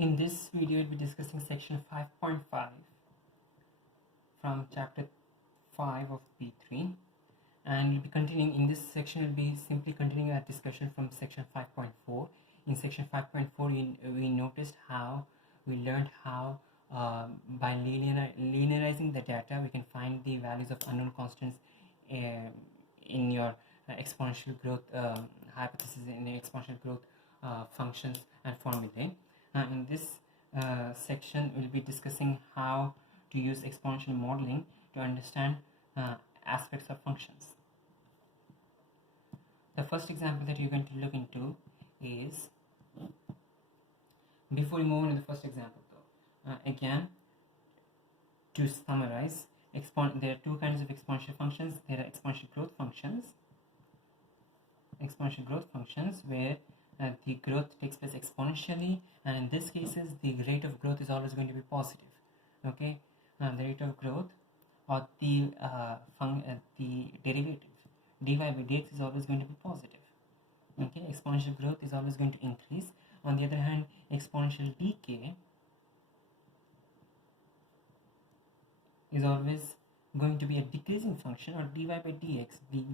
In this video, we'll be discussing section 5.5 from chapter 5 of P3, and we'll be continuing. In this section, we'll be simply continuing our discussion from section 5.4. In section 5.4, we noticed how we learned how by linearizing the data, we can find the values of unknown constants in your exponential growth hypothesis, in the exponential growth functions and formulae. In this section, we'll be discussing how to use exponential modeling to understand aspects of functions. The first example that you're going to look into is, before we move on to the first example though, again, to summarize, there are two kinds of exponential functions. There are exponential growth functions where the growth takes place exponentially, and in this cases the rate of growth is always going to be positive. Okay, the rate of growth or the derivative dy by dx is always going to be positive. Okay, exponential growth is always going to increase. On the other hand, exponential decay is always going to be a decreasing function, or dy by dx, the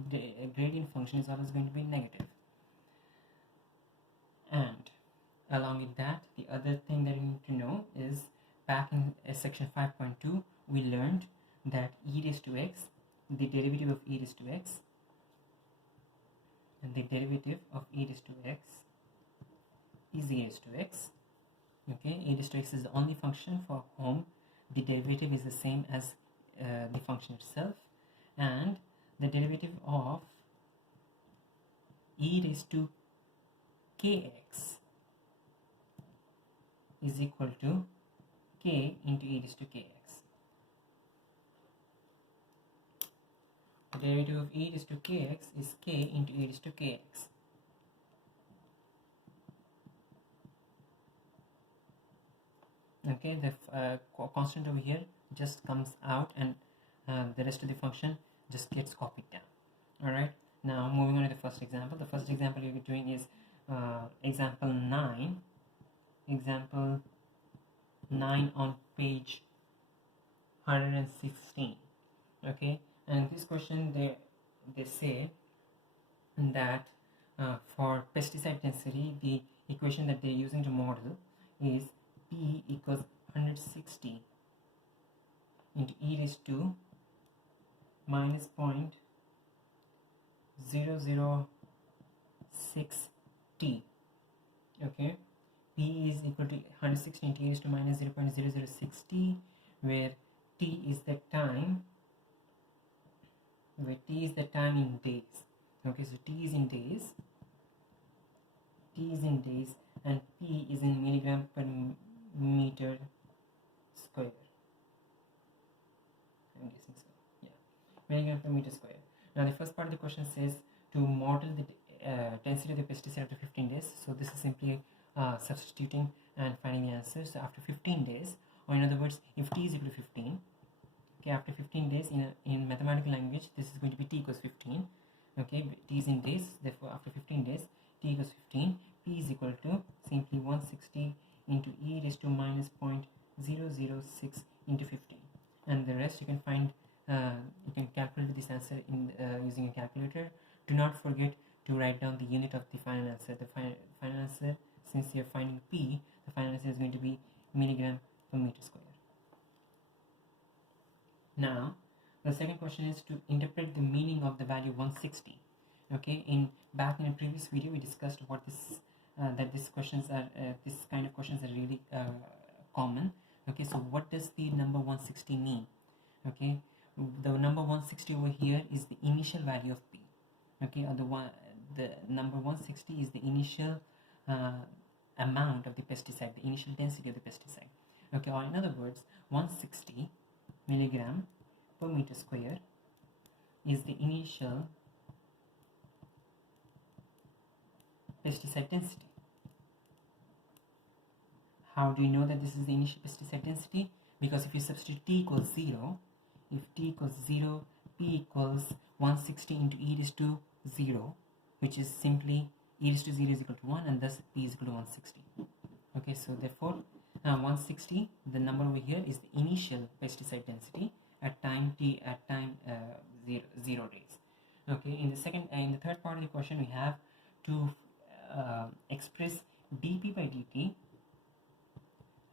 gradient function, is always going to be negative. And along with that, the other thing that you need to know is, back in section 5.2, we learned that e raised to x, the derivative of e raised to x, and the derivative of e raised to x is e raised to x. Okay, e raised to x is the only function for whom the derivative is the same as the function itself, and the derivative of e raised to kx is equal to k into e raised to kx. The derivative of e raised to kx is k into e raised to kx. Okay, the constant over here just comes out, and the rest of the function just gets copied down. Alright, now moving on to the first example. The first example you'll be doing is example 9 on page 116. Okay, and this question, they say that for pesticide density, the equation that they're using to model is P equals 160 into e raised to minus 0.006t. Okay, P is equal to 160 into e raised to minus 0.006t, where t is the time, in days. Okay, so t is in days, and p is in milligram per meter square. I'm guessing so. Yeah, milligram per meter square. Now the first part of the question says to model the density of the pesticide after 15 days. So this is simply substituting and finding the answer. So after 15 days, or in other words, if t is equal to 15, okay, after 15 days, in mathematical language, this is going to be t equals 15. Okay, t is in days, therefore after 15 days, t equals 15. P is equal to simply 160 into e raised to minus 0.006 into 15, and the rest you can find, you can calculate this answer in using a calculator. Do not forget to write down the unit of the final answer. The final answer, since you're finding P, the final answer is going to be milligram per meter square. Now the second question is to interpret the meaning of the value 160. Okay, back in a previous video we discussed what this that these questions are this kind of questions are really common. Okay, so what does the number 160 mean? Okay, the number 160 over here is the initial value of P. Okay, or the number 160 is the initial amount of the pesticide, the initial density of the pesticide. Okay, or in other words, 160 milligram per meter square is the initial pesticide density. How do you know that this is the initial pesticide density? Because if you substitute t equals 0, if t equals 0, p equals 160 into e raised to 0, which is simply e raised to 0 is equal to 1, and thus p is equal to 160. Okay, so therefore 160, the number over here is the initial pesticide density at time t, at time 0 days. Okay, in the third part of the question, we have to express dp by dt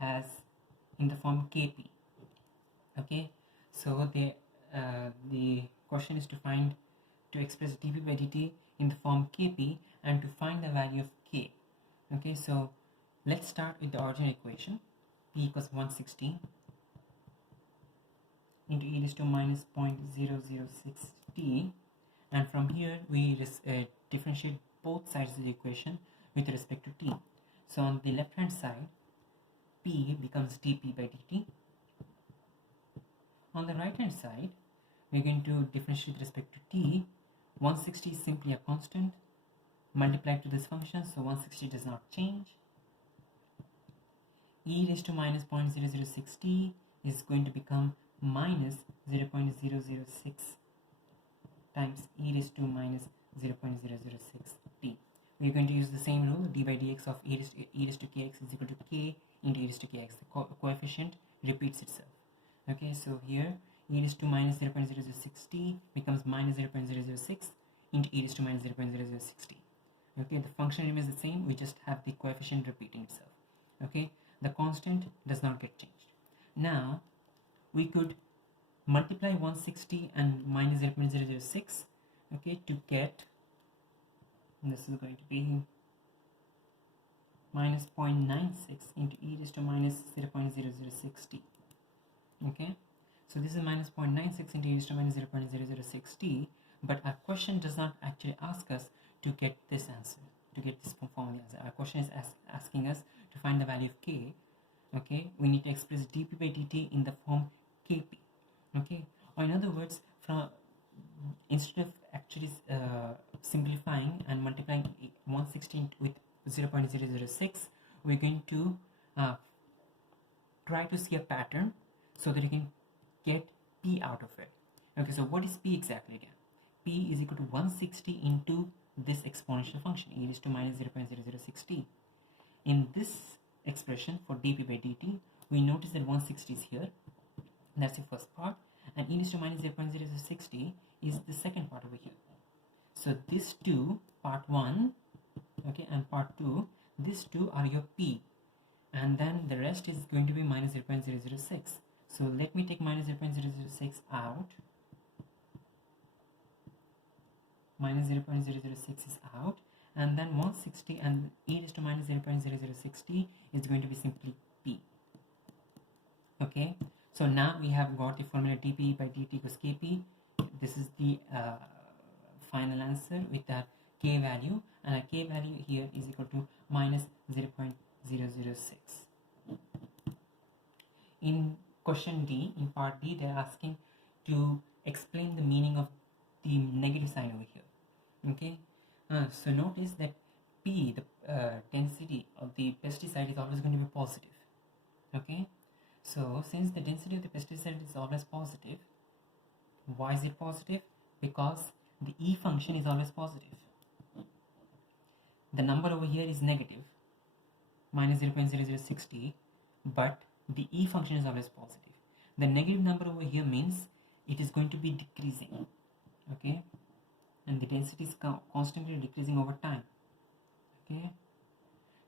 as in the form kp. Okay, so the question is to express dp by dt in the form kp and to find the value of k. Okay, so let's start with the original equation. P equals 160 into e raised to minus 0.006 t, and from here we differentiate both sides of the equation with respect to t. So on the left hand side, p becomes dp by dt. On the right hand side, we're going to differentiate with respect to t. 160 is simply a constant multiplied to this function, so 160 does not change. E raised to minus 0.006 t is going to become minus 0.006 times e raised to minus 0.006 t. We are going to use the same rule, d by dx of e raised to kx is equal to k into e raised to kx. The coefficient repeats itself. Okay, so here e raised to minus 0.006 t becomes minus 0.006 into e raised to minus 0.006 t. Okay, the function remains the same, we just have the coefficient repeating itself. Okay, the constant does not get changed. Now we could multiply 160 and minus 0.006, okay, to get, this is going to be minus 0.96 into e raised to minus 0.006 t. Okay, so this is minus 0.96 into e raised to minus 0.006 t, but our question does not actually ask us to get this answer, to get this formula answer. Our question is asking us to find the value of k. Okay, we need to express dp by dt in the form kp. Okay, or in other words, instead of actually simplifying and multiplying 160 with 0.006, we're going to try to see a pattern so that you can get p out of it. Okay, so what is p exactly again? P is equal to 160 into this exponential function e raised to minus 0.006 t. In this expression for dp by dt, we notice that 160 is here, that's the first part, and e raised to minus 0.006 t is the second part over here. So these two, part 1, okay, and part 2, these two are your p, and then the rest is going to be minus 0.006. So let me take minus 0.006 out. Minus 0.006 is out, and then 160 and e raised to minus 0.006 t is going to be simply p. Okay, so now we have got the formula dp by dt equals kp. This is the final answer with the k value, and a k value here is equal to minus 0.006. In question D, in part D, they are asking to explain the meaning of the negative sign over here. Okay, so notice that P, the density of the pesticide, is always going to be positive. Okay, so since the density of the pesticide is always positive, why is it positive? Because the E function is always positive. The number over here is negative, minus 0.0060, but the E function is always positive. The negative number over here means it is going to be decreasing. Okay, and the density is constantly decreasing over time. Okay,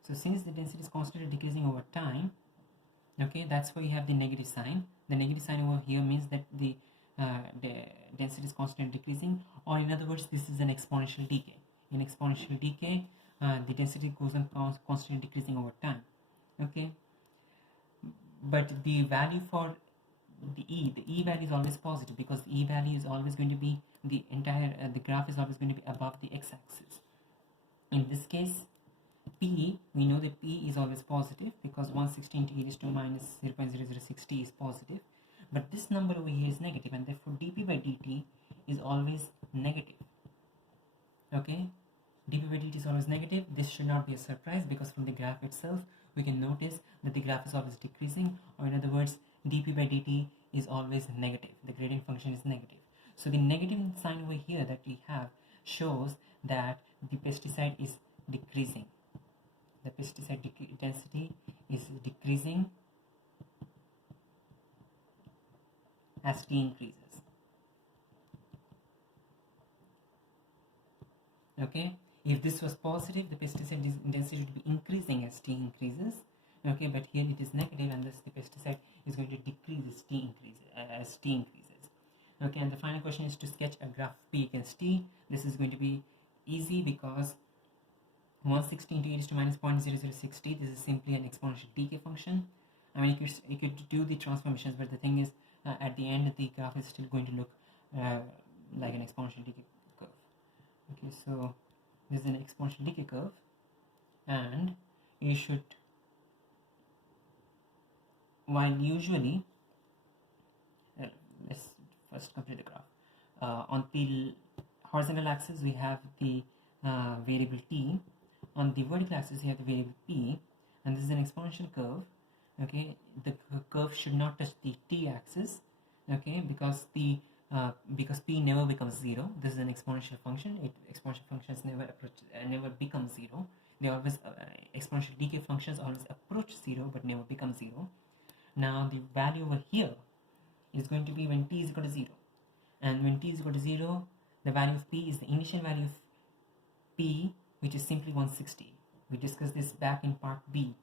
so since the density is constantly decreasing over time, okay, that's why you have the negative sign. The negative sign over here means that the density is constantly decreasing, or in other words, this is an exponential decay. In exponential decay, the density goes on constantly decreasing over time. Okay, but the value for the E value is always positive, because the E value is always going to be the entire the graph is always going to be above the x-axis. In this case, P, we know that P is always positive because 160 into e raised to minus 0.0060 is positive, but this number over here is negative, and therefore dp by dt is always negative. Okay, dp by dt is always negative. This should not be a surprise, because from the graph itself we can notice that the graph is always decreasing, or in other words, dp by dt is always negative. The gradient function is negative. So the negative sign over here that we have shows that the pesticide is decreasing. The pesticide density is decreasing as t increases. Okay, if this was positive, the pesticide intensity would be increasing as t increases. Okay, but here it is negative, and thus the pesticide is going to decrease as t increases. Okay, and the final question is to sketch a graph p against t. This is going to be easy because 160 into e raised to minus 0.0060, this is simply an exponential decay function. I mean, you could do the transformations, but the thing is, at the end, the graph is still going to look like an exponential decay curve. Okay, so this is an exponential decay curve, and you should, while usually, let's first complete the graph. On the horizontal axis, we have the variable t. On the vertical axis, you have the variable p, and this is an exponential curve. Okay, the curve should not touch the t-axis. Okay, because p never becomes 0. This is an exponential function. Exponential functions never become 0. They always exponential decay functions always approach 0 but never become 0. Now the value over here is going to be when t is equal to 0, and when t is equal to 0, the value of p is the initial value of p, which is simply 160. We discussed this back in part B.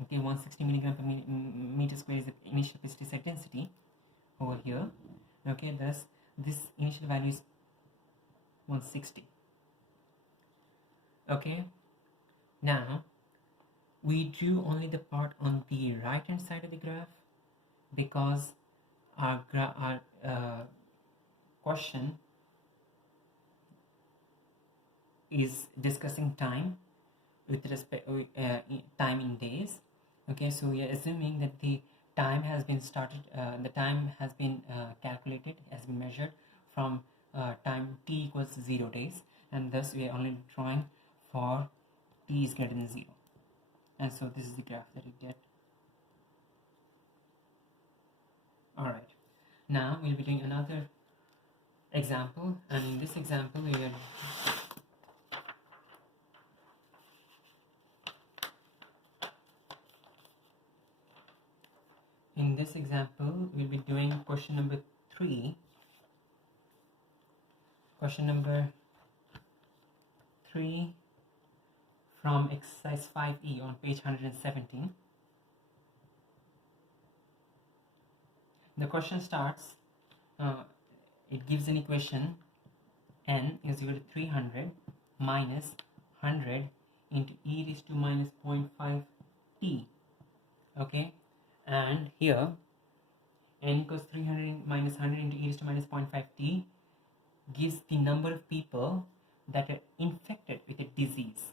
Okay, 160 milligram per meter square is the initial pesticide density over here. Okay, thus this initial value is 160. Okay, now we drew only the part on the right hand side of the graph because our question is discussing time with respect time in days. Okay, so we are assuming that the time has been calculated, has been measured from time t equals 0 days, and thus we are only drawing for t is greater than 0, and so this is the graph that you get. Alright, now we'll be doing another example, and in this example we are we'll be doing question number 3. Question number 3 from exercise 5e on page 117. The question starts, it gives an equation n is equal to 300 minus 100 into e raised to minus 0.5 t. Okay, and here n equals 300 minus 100 into e raised to minus 0.5 t gives the number of people that are infected with a disease.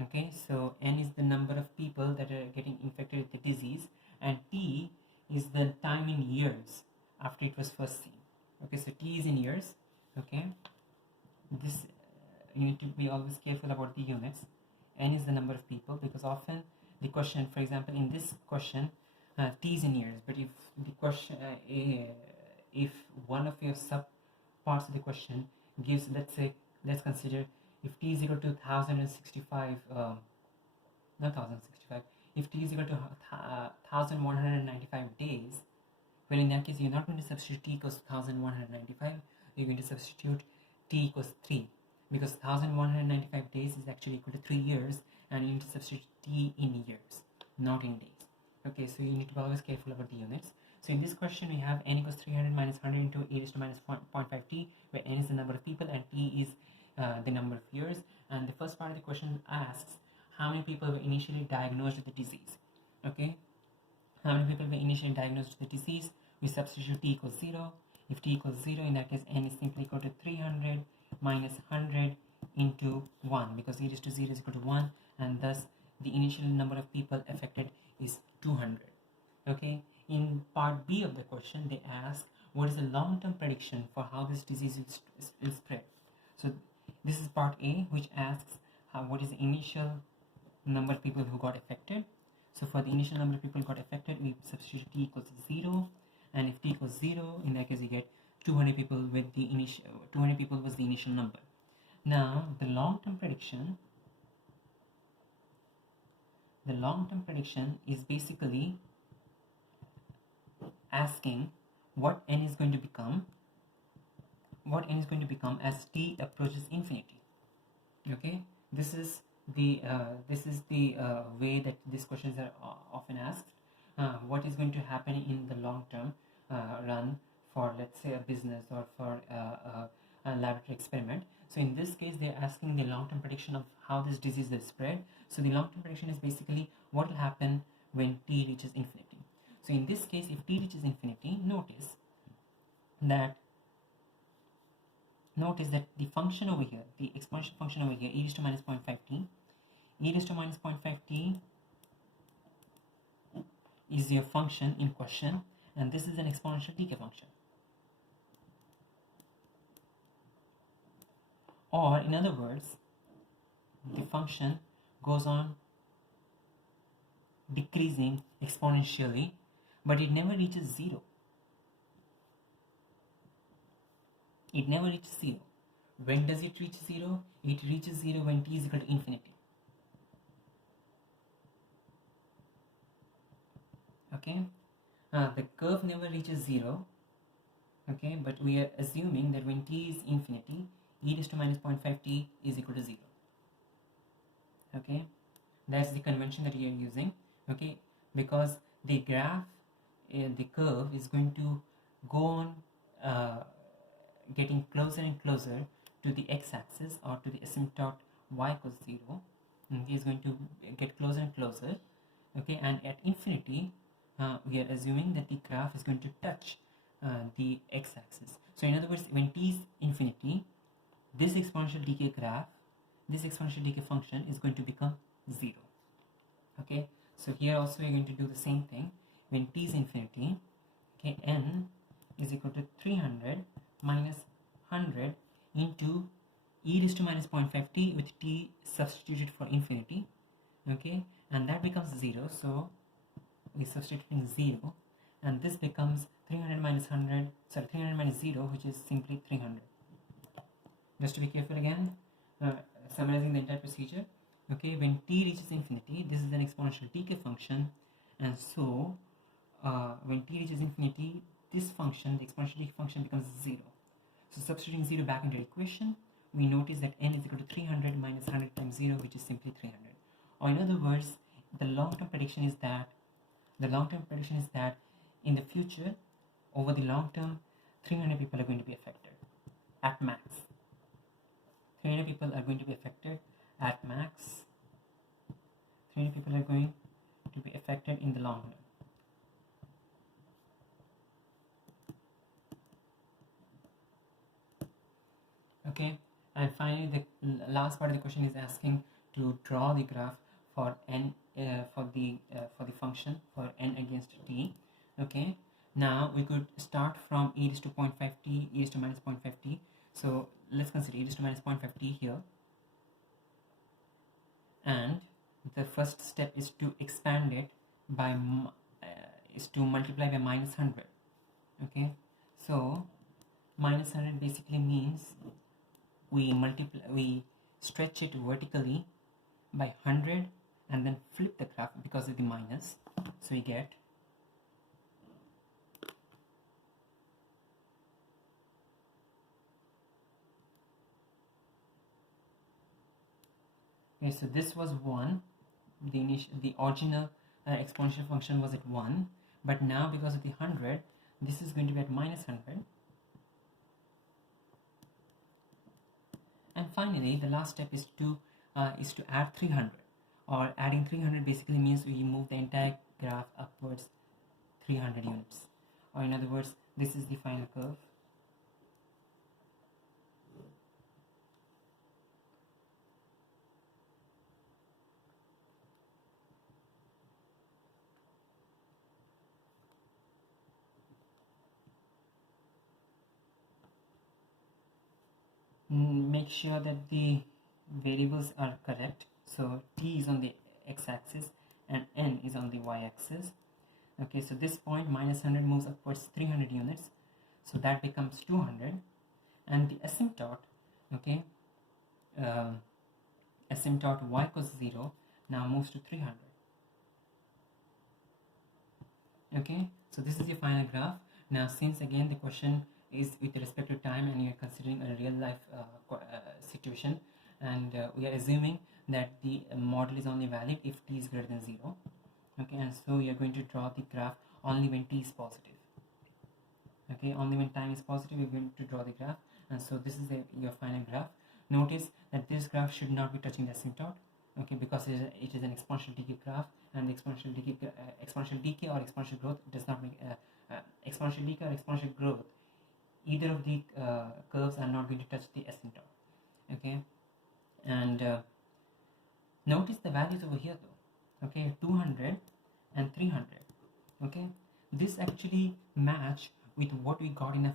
Okay, so n is the number of people that are getting infected with the disease, and t is the time in years after it was first seen. Okay, so t is in years. Okay, this you need to be always careful about the units. N is the number of people, because often the question, for example, in this question, t is in years, but if the question if one of your sub parts of the question gives, let's consider if t is equal to 1065 not 1065, if t is equal to 1195 days, well, in that case you're not going to substitute t equals 1195, you're going to substitute t equals 3, because 1195 days is actually equal to 3 years, and you need to substitute t in years, not in days. Okay, so you need to be always careful about the units. So in this question we have n equals 300 minus 100 into e raised to minus 0.5 t, where n is the number of people and t is the number of years. And the first part of the question asks how many people were initially diagnosed with the disease. Okay, how many people were initially diagnosed with the disease? We substitute t equals 0. If t equals 0, in that case n is simply equal to 300 minus 100 into 1, because e raised to 0 is equal to 1, and thus the initial number of people affected is 200. Okay, in part B of the question they ask what is the long-term prediction for how this disease will spread. So this is part A, which asks what is the initial number of people who got affected. So for the initial number of people who got affected, we substitute t equals 0, and if t equals 0, in that case you get 200 people with the initial 200 people was the initial number. Now the long-term prediction is basically asking what n is going to become, as t approaches infinity. Okay, this is the way that these questions are often asked. What is going to happen in the long term run for, let's say, a business or for a laboratory experiment? So in this case, they're asking the long term prediction of how this disease will spread. So the long term prediction is basically what will happen when t reaches infinity. So in this case, if t reaches infinity, notice that the function over here, the exponential function over here, e raised to minus 0.5t, e raised to minus 0.5t is your function in question, and this is an exponential decay function. Or in other words, the function goes on decreasing exponentially, but it never reaches 0. It never reaches 0. When does it reach 0? It reaches 0 when t is equal to infinity. Okay, the curve never reaches 0. Okay, but we are assuming that when t is infinity, e raised to minus 0.5t is equal to 0. Okay, that's the convention that we are using. Okay, because the graph, the curve is going to go on getting closer and closer to the x-axis, or to the asymptote y equals 0. And it is going to get closer and closer. Okay, and at infinity, we are assuming that the graph is going to touch the x-axis. So in other words, when t is infinity, this exponential decay graph, this exponential decay function is going to become 0. Okay, so here also we are going to do the same thing. When t is infinity, okay, n is equal to 300 minus 100 into e raised to minus 0.5t with t substituted for infinity. Okay, and that becomes 0, so we substituting 0, and this becomes 300 minus 0, which is simply 300. Just to be careful again, summarizing the entire procedure. Okay, when t reaches infinity, this is an exponential decay function, and so when t reaches infinity, this function, the exponential decay function, becomes 0. So substituting 0 back into the equation, we notice that n is equal to 300 minus 100 times 0, which is simply 300. Or in other words, the long-term prediction is that in the future, over the long term, 300 people are going to be affected at max. 300 people are going to be affected at max. 300 people are going to be affected in the long run. Okay, and finally, the last part of the question is asking to draw the graph for n for the function for n against t. Okay, now we could start from e raised to 0.5t, e raised to minus 0.5t. So let's consider e raised to minus 0.5t here, and the first step is to expand it by is to multiply by minus 100. Okay, so minus 100 basically means we stretch it vertically by 100 and then flip the graph because of the minus, so we get okay, so this was 1, the original exponential function was at 1, but now because of the 100, this is going to be at minus 100. And finally, the last step is to add 300, or adding 300 basically means we move the entire graph upwards 300 units, or in other words, this is the final curve. Make sure that the variables are correct. So t is on the x-axis and n is on the y-axis. Okay, so this point minus 100 moves upwards 300 units, so that becomes 200, and the asymptote, okay, asymptote y equals 0 now moves to 300. Okay, so this is your final graph. Now, since again the question is with respect to time and you're considering a real life situation, and we are assuming that the model is only valid if t is greater than 0. Okay, and so you're going to draw the graph only when t is positive. Okay, only when time is positive you're going to draw the graph, and so this is your final graph. Notice that this graph should not be touching the asymptote, okay, because it is an exponential decay graph, and the exponential decay or exponential growth does not make exponential decay or exponential growth, either of the curves are not going to touch the asymptote. Okay, and notice the values over here though. Okay, 200 and 300. Okay, this actually match with what we got in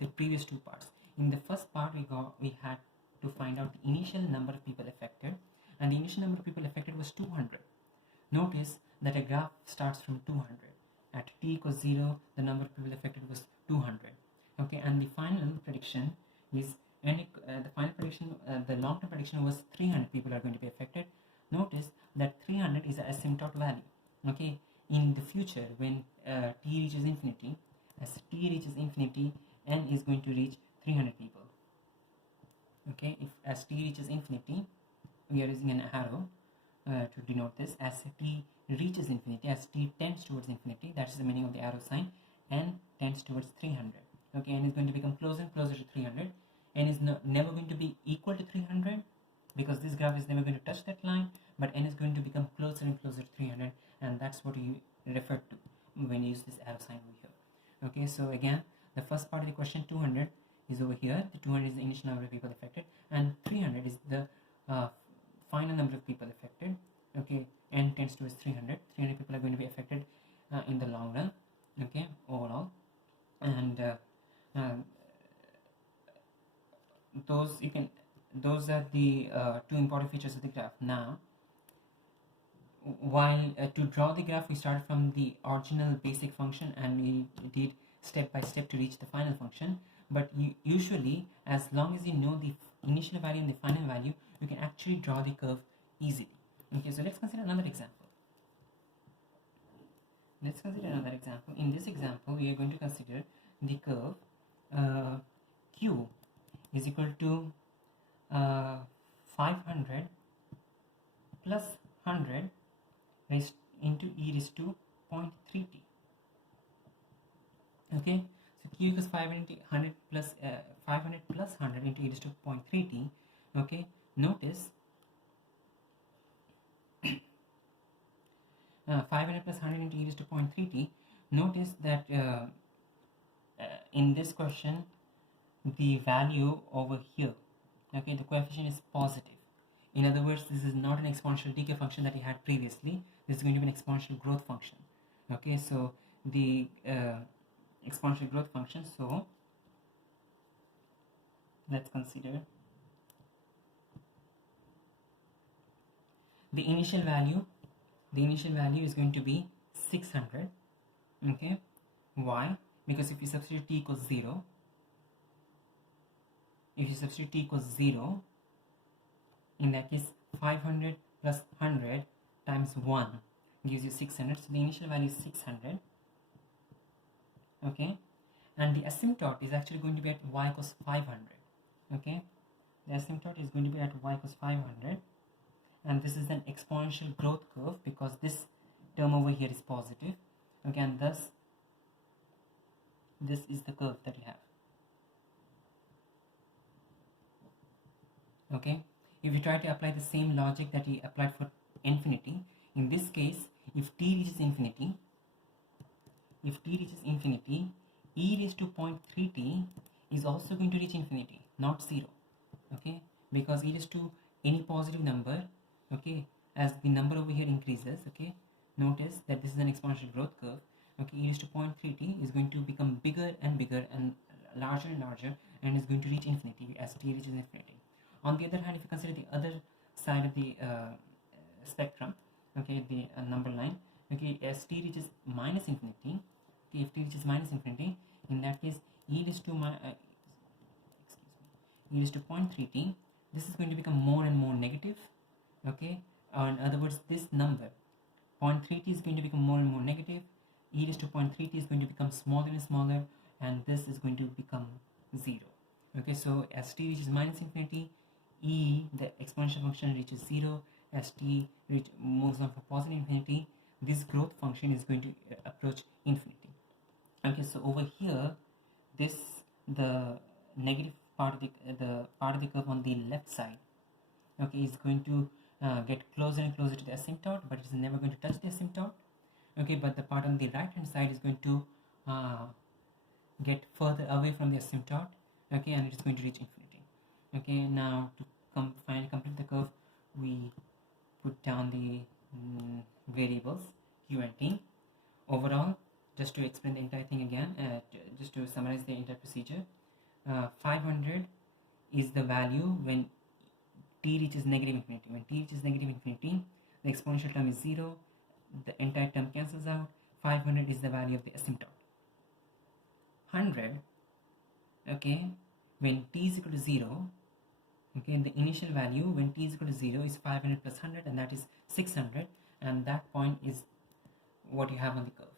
the previous two parts. In the first part we had to find out the initial number of people affected, and the initial number of people affected was 200. Notice that a graph starts from 200. At t equals 0, the number of people affected was 200. Okay, and the final prediction is the long-term prediction was 300 people are going to be affected. Notice that 300 is an asymptote value. Okay, in the future when t reaches infinity, as t reaches infinity, n is going to reach 300 people. Okay, if as t reaches infinity, we are using an arrow to denote this. As t reaches infinity, as t tends towards infinity, that's the meaning of the arrow sign, n tends towards 300. Okay, n is going to become closer and closer to 300. N is never going to be equal to 300 because this graph is never going to touch that line, but n is going to become closer and closer to 300, and that's what you refer to when you use this arrow sign over here. Okay, so again, the first part of the question, 200 is over here. The 200 is the initial number of people affected, and 300 is the final number of people affected. Okay, n tends towards 300. 300 people are going to be affected in the long run. Okay, overall, and those are the two important features of the graph. Now, while to draw the graph we started from the original basic function and we did step by step to reach the final function, but usually as long as you know the initial value and the final value, you can actually draw the curve easily. Okay, so let's consider another example. In this example we are going to consider the curve q is equal to 500 plus 100 raised into e raised to 0.3t. Okay, so q equals 500 plus 100 into e raised to 0.3t. Okay, notice 500 plus 100 into e raised to 0.3t. Notice that in this question the value over here, okay, the coefficient is positive. In other words, this is not an exponential decay function that we had previously. This is going to be an exponential growth function. Okay, so the exponential growth function, so let's consider the initial value. The initial value is going to be 600. Okay, why? Because if you substitute t equals 0, in that case 500 plus 100 times 1 gives you 600. So the initial value is 600. Okay, and the asymptote is actually going to be at y equals 500. Okay, the asymptote is going to be at y equals 500, and this is an exponential growth curve because this term over here is positive. Okay, and thus this is the curve that you have. Okay, if you try to apply the same logic that we applied for infinity, in this case, if t reaches infinity, e raised to 0.3t is also going to reach infinity, not 0. Okay, because e raised to any positive number, okay, as the number over here increases, okay, notice that this is an exponential growth curve. Okay, e raised to 0.3t is going to become bigger and bigger and larger and larger, and is going to reach infinity as t reaches infinity. On the other hand, if you consider the other side of the spectrum, okay, the number line, okay, as t reaches minus infinity, okay, if t reaches minus infinity, in that case e raised to 0.3t, this is going to become more and more negative. Okay, or in other words, this number 0.3t is going to become more and more negative, e raised to 0.3t is going to become smaller and smaller, and this is going to become 0. Okay, so as t reaches minus infinity, the exponential function reaches 0. As t moves on for positive infinity, this growth function is going to approach infinity. Okay, so over here, the negative part of the part of the curve on the left side, okay, is going to get closer and closer to the asymptote, but it's never going to touch the asymptote. Okay, but the part on the right hand side is going to get further away from the asymptote. Okay, and it's going to reach infinity. Okay, now to finally complete the curve, we put down the variables q and t. Overall, just to explain the entire thing again, just to summarize the entire procedure, 500 is the value when t reaches negative infinity. When t reaches negative infinity, the exponential term is 0, the entire term cancels out. 500 is the value of the asymptote. 100, okay, when t is equal to 0, okay, the initial value when t is equal to 0 is 500 plus 100, and that is 600, and that point is what you have on the curve.